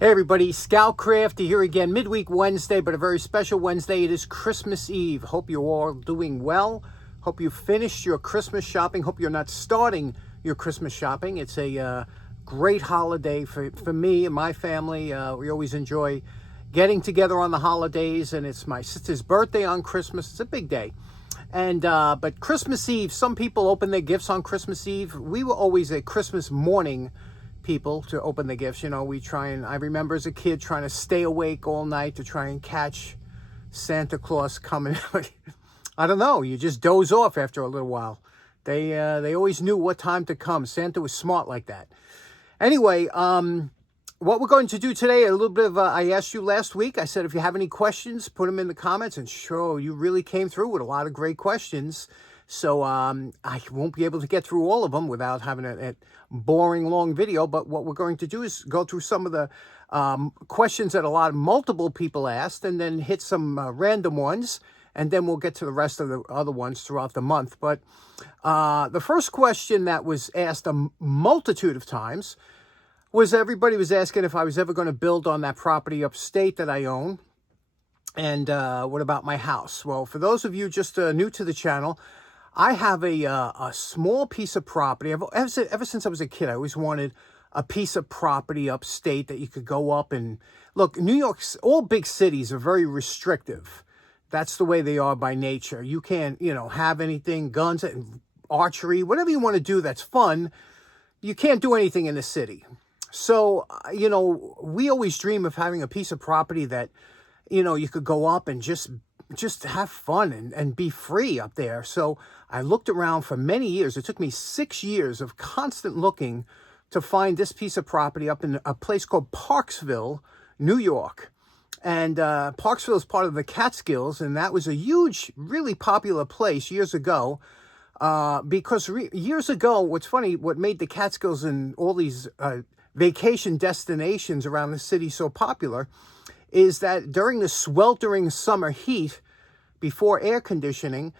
Hey everybody, Scoutcrafty here again, midweek Wednesday, but a very special Wednesday. It is Christmas Eve. Hope you're all doing well. Hope you finished your Christmas shopping. Hope you're not starting your Christmas shopping. It's a great holiday for me and my family. We always enjoy getting together on the holidays, and it's my sister's birthday on Christmas. It's a big day. And but Christmas Eve, some people open their gifts on Christmas Eve. We were always a Christmas morning people to open the gifts. I remember as a kid trying to stay awake all night to try and catch Santa Claus coming. I don't know, you just doze off after a little while. They always knew what time to come. Santa was smart like that. Anyway, what we're going to do today, a little bit of, I asked you last week, I said if you have any questions, put them in the comments, and sure, you really came through with a lot of great questions. So I won't be able to get through all of them without having a boring long video. But what we're going to do is go through some of the questions that multiple people asked, and then hit some random ones. And then we'll get to the rest of the other ones throughout the month. But the first question that was asked a multitude of times was everybody was asking if I was ever going to build on that property upstate that I own. And what about my house? Well, for those of you just new to the channel, I have a small piece of property. Ever since I was a kid, I always wanted a piece of property upstate that you could go up and look. New York's, all big cities are very restrictive. That's the way they are by nature. You can't, have anything, guns and archery, whatever you want to do that's fun. You can't do anything in the city. So, we always dream of having a piece of property that, you could go up and just have fun and be free up there. So I looked around for many years. It took me 6 years of constant looking to find this piece of property up in a place called Parksville, New York. And Parksville is part of the Catskills, and that was a huge, really popular place years ago. Because years ago, what's funny, what made the Catskills and all these vacation destinations around the city so popular is that during the sweltering summer heat, before air conditioning,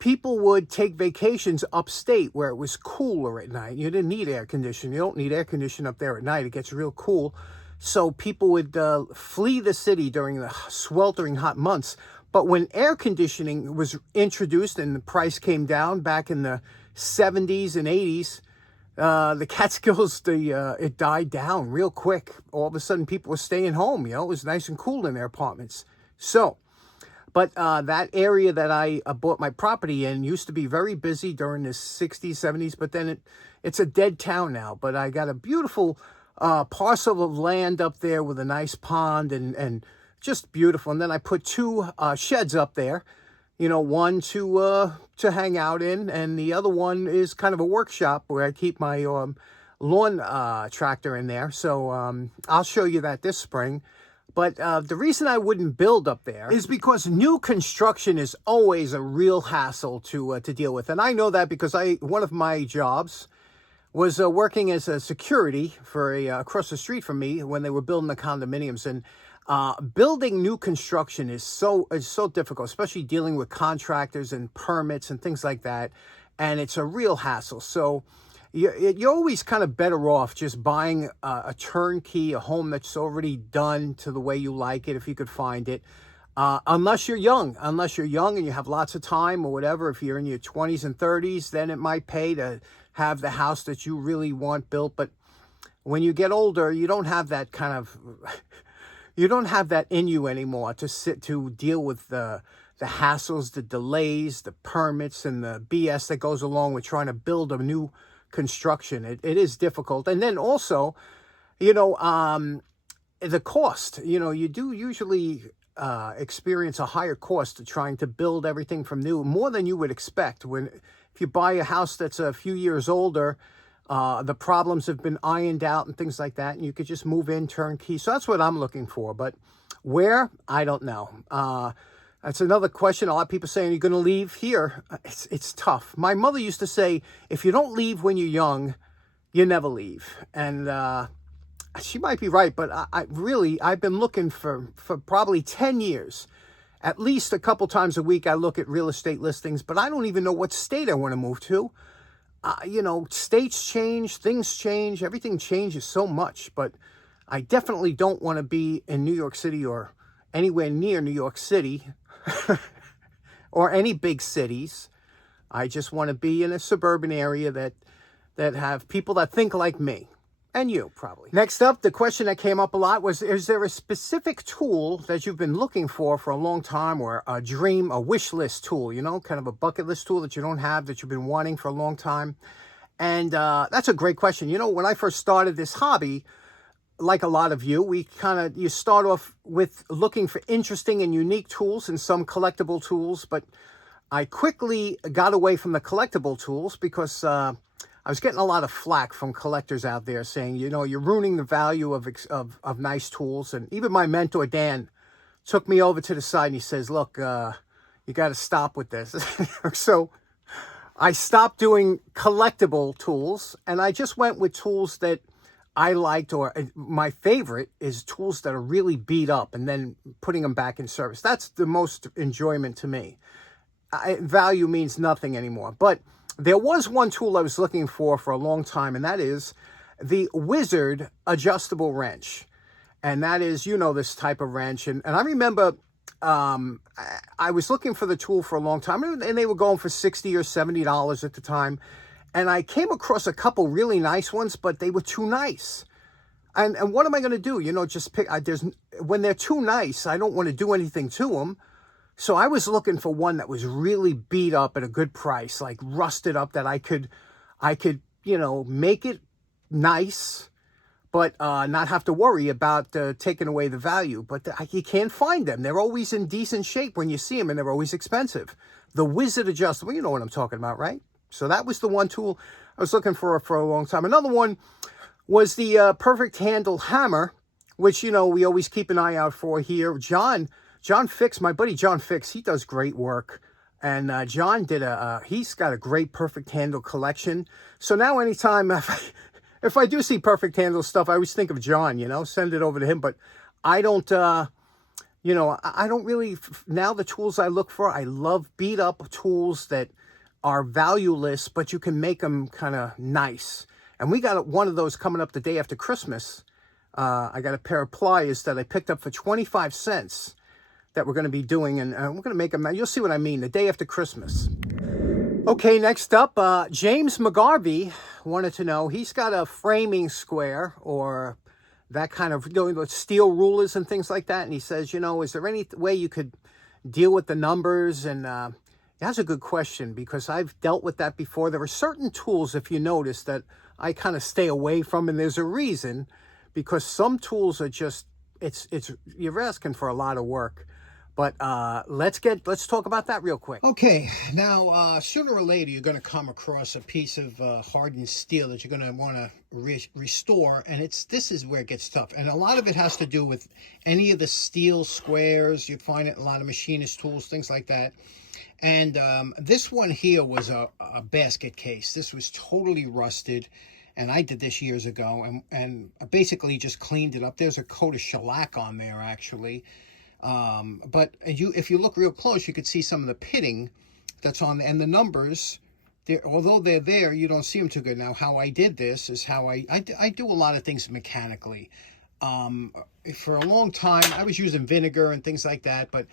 people would take vacations upstate where it was cooler at night. You didn't need air conditioning. You don't need air conditioning up there at night. It gets real cool. So people would flee the city during the sweltering hot months. But when air conditioning was introduced and the price came down back in the 70s and 80s, the Catskills, it died down real quick. All of a sudden, people were staying home. It was nice and cool in their apartments. So, but that area that I bought my property in used to be very busy during the 60s, 70s, but then it's a dead town now. But I got a beautiful parcel of land up there with a nice pond and just beautiful. And then I put two sheds up there. One to hang out in, and the other one is kind of a workshop where I keep my lawn tractor in there. So I'll show you that this spring. But the reason I wouldn't build up there is because new construction is always a real hassle to deal with. And I know that because one of my jobs was working as a security for across the street from me when they were building the condominiums. And building new construction is so difficult, especially dealing with contractors and permits and things like that. And it's a real hassle. So you're always kind of better off just buying a turnkey, a home that's already done to the way you like it, if you could find it. Unless you're young and you have lots of time or whatever. If you're in your 20s and 30s, then it might pay to have the house that you really want built. But when you get older, you don't have that kind of... You don't have that in you anymore to deal with the hassles, the delays, the permits, and the BS that goes along with trying to build a new construction. It is difficult. And then also, the cost. You do usually experience a higher cost to trying to build everything from new, more than you would expect. If you buy a house that's a few years older, the problems have been ironed out and things like that, and you could just move in turnkey. So that's what I'm looking for. But where? I don't know. That's another question. A lot of people saying, are you going to leave here? It's tough. My mother used to say, if you don't leave when you're young, you never leave. And she might be right, but I've been looking for probably 10 years. At least a couple times a week I look at real estate listings, but I don't even know what state I want to move to. States change, things change, everything changes so much, but I definitely don't want to be in New York City or anywhere near New York City or any big cities. I just want to be in a suburban area that have people that think like me. And you, probably. Next up, the question that came up a lot was, is there a specific tool that you've been looking for a long time, or a dream, a wish list tool, you know, kind of a bucket list tool that you don't have, that you've been wanting for a long time? And that's a great question. You know, when I first started this hobby, like a lot of you, you start off with looking for interesting and unique tools and some collectible tools, but I quickly got away from the collectible tools because I was getting a lot of flack from collectors out there saying, you know, you're ruining the value of nice tools. And even my mentor, Dan, took me over to the side and he says, look, you got to stop with this. So I stopped doing collectible tools and I just went with tools that I liked, or my favorite is tools that are really beat up and then putting them back in service. That's the most enjoyment to me. Value means nothing anymore. But there was one tool I was looking for a long time, and that is the Wizard adjustable wrench. And that is, you know, this type of wrench. And I remember I was looking for the tool for a long time, and they were going for $60 or $70 at the time. And I came across a couple really nice ones, but they were too nice. And what am I going to do? You know, just pick. When they're too nice, I don't want to do anything to them. So I was looking for one that was really beat up at a good price, like rusted up, that I could, you know, make it nice, but not have to worry about taking away the value. But you can't find them. They're always in decent shape when you see them, and they're always expensive. The Wizard adjustable, you know what I'm talking about, right? So that was the one tool I was looking for a long time. Another one was the perfect handle hammer, which, you know, we always keep an eye out for here. John Fix, my buddy John Fix, he does great work. And John he's got a great perfect handle collection. So now anytime, if I do see perfect handle stuff, I always think of John, you know, send it over to him. But I don't, you know, I don't really, now the tools I look for, I love beat up tools that are valueless, but you can make them kind of nice. And we got one of those coming up the day after Christmas. I got a pair of pliers that I picked up for 25 cents. That we're going to be doing, and we're going to make them. You'll see what I mean, the day after Christmas. Okay, next up, James McGarvey wanted to know, he's got a framing square, or that kind of, you know, steel rulers and things like that, and he says, you know, is there any way you could deal with the numbers? And that's a good question, because I've dealt with that before. There are certain tools, if you notice, that I kind of stay away from, and there's a reason, because some tools are just, you're asking for a lot of work. But let's talk about that real quick. Okay, now sooner or later you're going to come across a piece of hardened steel that you're going to want to restore, and this is where it gets tough. And a lot of it has to do with any of the steel squares. You find it in a lot of machinist tools, things like that. And this one here was a basket case. This was totally rusted. And I did this years ago, and basically just cleaned it up. There's a coat of shellac on there, actually. But if you look real close, you could see some of the pitting that's on there. And the numbers, although they're there, you don't see them too good. Now, how I did this is how I do a lot of things mechanically. For a long time, I was using vinegar and things like that, but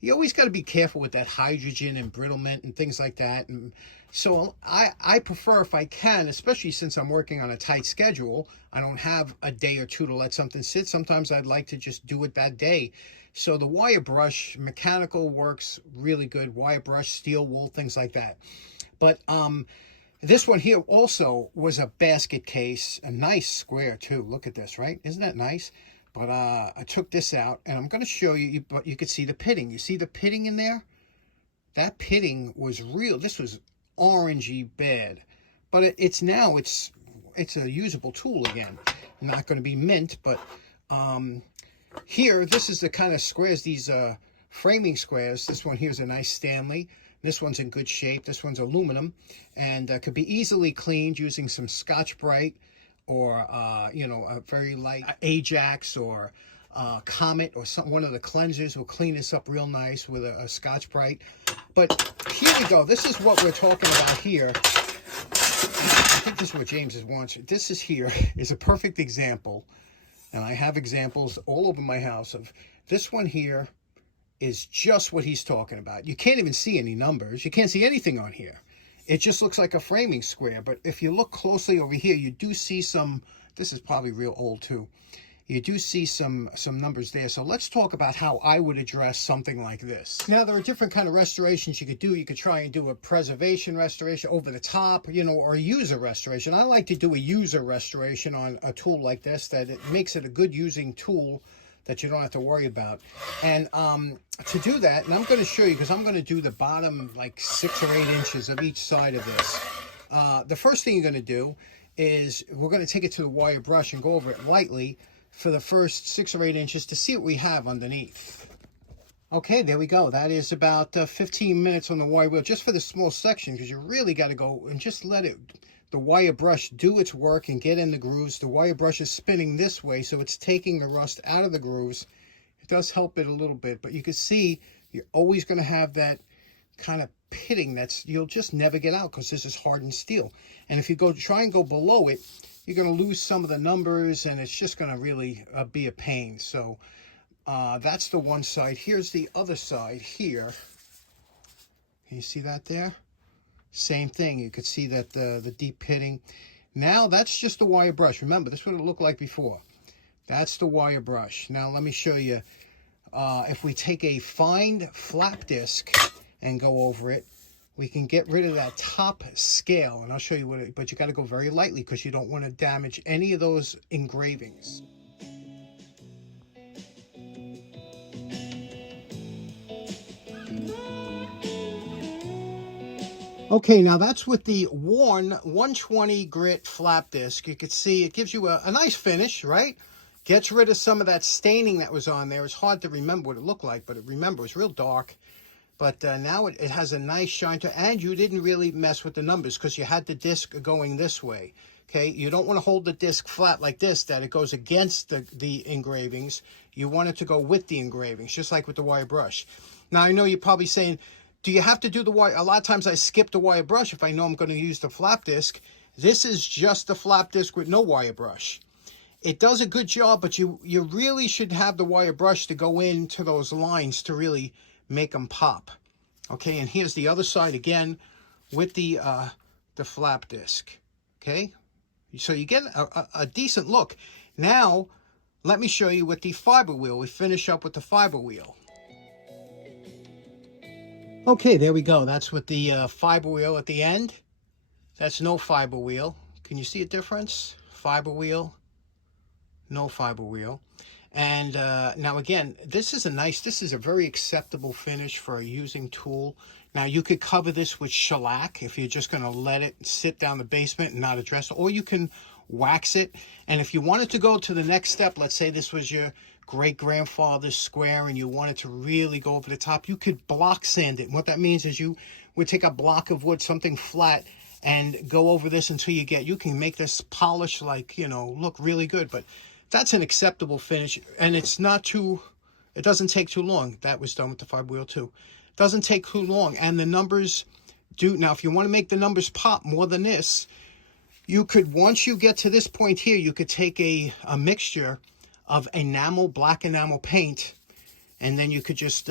you always got to be careful with that hydrogen embrittlement and things like that. And so I prefer, if I can, especially since I'm working on a tight schedule, I don't have a day or two to let something sit. Sometimes I'd like to just do it that day. So the wire brush, mechanical, works really good. Wire brush, steel wool, things like that. But this one here also was a basket case, a nice square too. Look at this, right? Isn't that nice? But I took this out, and I'm going to show you, but you could see the pitting. You see the pitting in there? That pitting was real. This was orangey bad. But it's a usable tool again. Not going to be mint, but here, this is the kind of squares, these framing squares. This one here is a nice Stanley. This one's in good shape. This one's aluminum, and could be easily cleaned using some Scotch-Brite, or you know, a very light Ajax or Comet, or one of the cleansers will clean this up real nice with a Scotch-Brite. But here we go. This is what we're talking about here. I think this is what James wants. This is here is a perfect example And I have examples all over my house of this one here is just what he's talking about. You can't even see any numbers. You can't see anything on here. It just looks like a framing square. But if you look closely over here, you do see some, this is probably real old too. You do see some numbers there. So let's talk about how I would address something like this. Now, there are different kind of restorations you could do. You could try and do a preservation restoration over the top, you know, or a user restoration. I like to do a user restoration on a tool like this, that it makes it a good using tool that you don't have to worry about. And to do that, and I'm going to show you, because I'm going to do the bottom like 6 or 8 inches of each side of this. The first thing you're going to do is we're going to take it to the wire brush and go over it lightly for the first 6 or 8 inches to see what we have underneath. Okay, there we go. That is about 15 minutes on the wire wheel, just for the small section, because you really got to go and just let it, the wire brush, do its work and get in the grooves. The wire brush is spinning this way, so it's taking the rust out of the grooves. It does help it a little bit, but you can see you're always going to have that kind of pitting that's, you'll just never get out, because this is hardened steel. And if you go try and go below it, you're going to lose some of the numbers, and it's just going to really be a pain. So that's the one side. Here's the other side here. Can you see that there? Same thing. You could see that the deep pitting. Now that's just the wire brush. Remember, this is what it looked like before. That's the wire brush. Now let me show you. If we take a fine flap disc and go over it, we can get rid of that top scale, and I'll show you what it, but you got to go very lightly, because you don't want to damage any of those engravings. Okay, now that's with the worn 120 grit flap disc. You can see it gives you a nice finish, right? Gets rid of some of that staining that was on there. It's hard to remember what it looked like, but remember, it's real dark. But now it has a nice shine to it, and you didn't really mess with the numbers, because you had the disc going this way. Okay, you don't want to hold the disc flat like this, that it goes against the engravings. You want it to go with the engravings, just like with the wire brush. Now, I know you're probably saying, do you have to do the wire? A lot of times I skip the wire brush if I know I'm going to use the flap disc. This is just the flap disc with no wire brush. It does a good job, but you really should have the wire brush to go into those lines to really make them pop. Okay, and here's the other side again with the flap disc. Okay, so you get a decent look. Now let me show you with the fiber wheel. We finish up with the fiber wheel. Okay, there we go. That's with the fiber wheel at the end. That's no fiber wheel. Can you see a difference? Fiber wheel, no fiber wheel. And now again, this is a very acceptable finish for a using tool. Now you could cover this with shellac if you're just going to let it sit down the basement and not address it, or you can wax it. And if you wanted to go to the next step, let's say this was your great-grandfather's square and you wanted to really go over the top, you could block sand it. And what that means is you would take a block of wood, something flat, and go over this until you can make this polish, like, you know, look really good. But that's an acceptable finish, and it's not too, it doesn't take too long. That was done with the fiber wheel too. It doesn't take too long, and the numbers do. Now, if you want to make the numbers pop more than this, you could, once you get to this point here, you could take a mixture of enamel, black enamel paint, and then you could just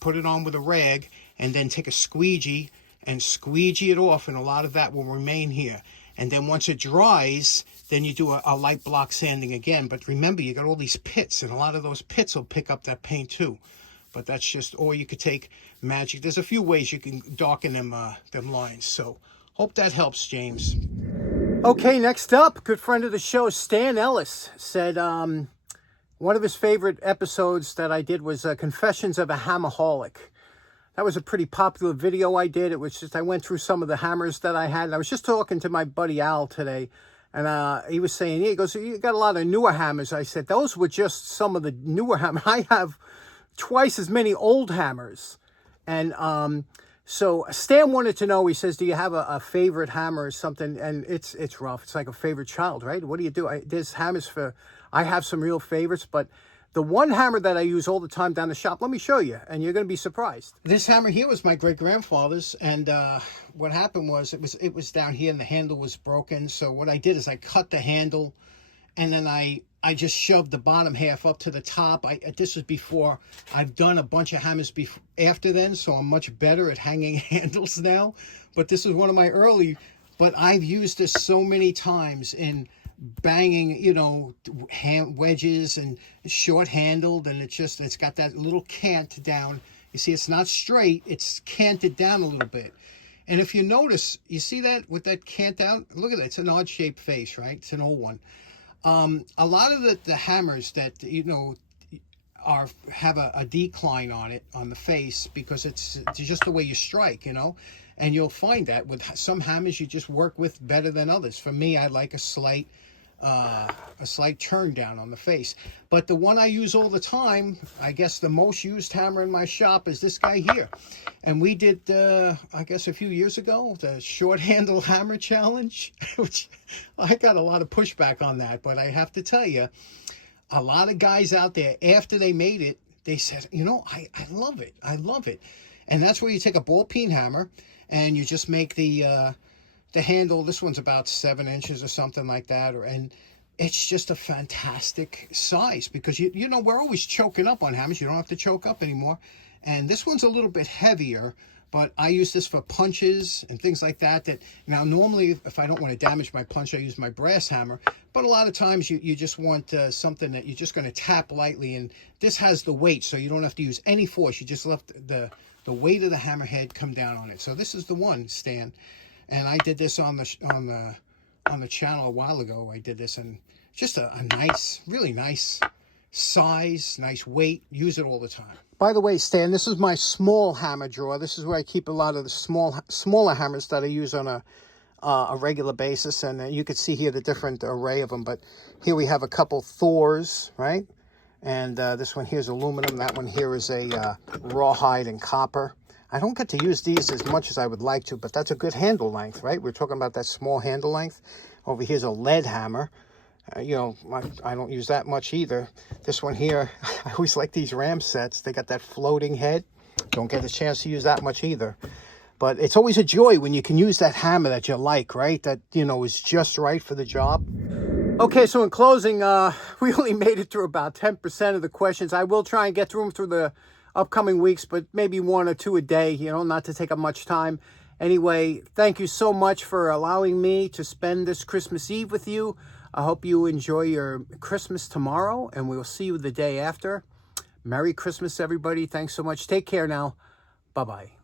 put it on with a rag, and then take a squeegee and squeegee it off, and a lot of that will remain here. And then once it dries, then you do a light block sanding again. But remember, you got all these pits, and a lot of those pits will pick up that paint too. But that's just, or you could take magic. There's a few ways you can darken them lines. So hope that helps, James. Okay, next up, good friend of the show, Stan Ellis, said one of his favorite episodes that I did was Confessions of a Hammerholic. That was a pretty popular video I did. It was just, I went through some of the hammers that I had. And I was just talking to my buddy Al today, and he was saying, yeah, he goes, you got a lot of newer hammers. I said, those were just some of the newer hammers. I have twice as many old hammers. And so Stan wanted to know, he says, do you have a favorite hammer or something? And it's rough. It's like a favorite child, right? What do you do? There's hammers I have some real favorites, but the one hammer that I use all the time down the shop, let me show you, and you're going to be surprised. This hammer here was my great-grandfather's, and what happened was it was down here, and the handle was broken. So what I did is I cut the handle, and then I just shoved the bottom half up to the top. This was before. I've done a bunch of hammers before, after then, so I'm much better at hanging handles now. But this was one of my early, but I've used this so many times in banging, you know, wedges and short handled, and it's got that little cant down. You see, it's not straight, it's canted down a little bit. And if you notice, you see that with that cant down? Look at that, it's an odd shaped face, right? It's an old one. A lot of the hammers that, you know, have a decline on it, on the face, because it's just the way you strike, you know. And you'll find that with some hammers you just work with better than others. For me, I like a slight turn down on the face. But the one I use all the time, I guess the most used hammer in my shop, is this guy here. And we did, I guess a few years ago, the short handle hammer challenge, which I got a lot of pushback on that. But I have to tell you, a lot of guys out there, after they made it, they said, you know, I love it. I love it. And that's where you take a ball peen hammer and you just make the handle. This one's about 7 inches or something like that. And it's just a fantastic size, because, you know, we're always choking up on hammers. You don't have to choke up anymore. And this one's a little bit heavier, but I use this for punches and things like that. Now, normally, if I don't want to damage my punch, I use my brass hammer. But a lot of times you just want something that you're just going to tap lightly. And this has the weight, so you don't have to use any force. You just let the weight of the hammerhead come down on it. So this is the one, Stan. And I did this on the channel a while ago. I did this, and just a nice, really nice size, nice weight. Use it all the time. By the way, Stan, this is my small hammer drawer. This is where I keep a lot of the smaller hammers that I use on a regular basis. And you can see here the different array of them. But here we have a couple Thors, right? And this one here is aluminum. That one here is a rawhide and copper. I don't get to use these as much as I would like to, but that's a good handle length, right? We're talking about that small handle length. Over here's a lead hammer. You know, I don't use that much either. This one here, I always like these ram sets. They got that floating head. Don't get a chance to use that much either. But it's always a joy when you can use that hammer that you like, right? That, you know, is just right for the job. Okay, so in closing, we only made it through about 10% of the questions. I will try and get through them through the upcoming weeks, but maybe 1 or 2 a day, you know, not to take up much time. Anyway, thank you so much for allowing me to spend this Christmas Eve with you. I hope you enjoy your Christmas tomorrow, and we'll see you the day after. Merry Christmas, everybody. Thanks so much. Take care now. Bye-bye.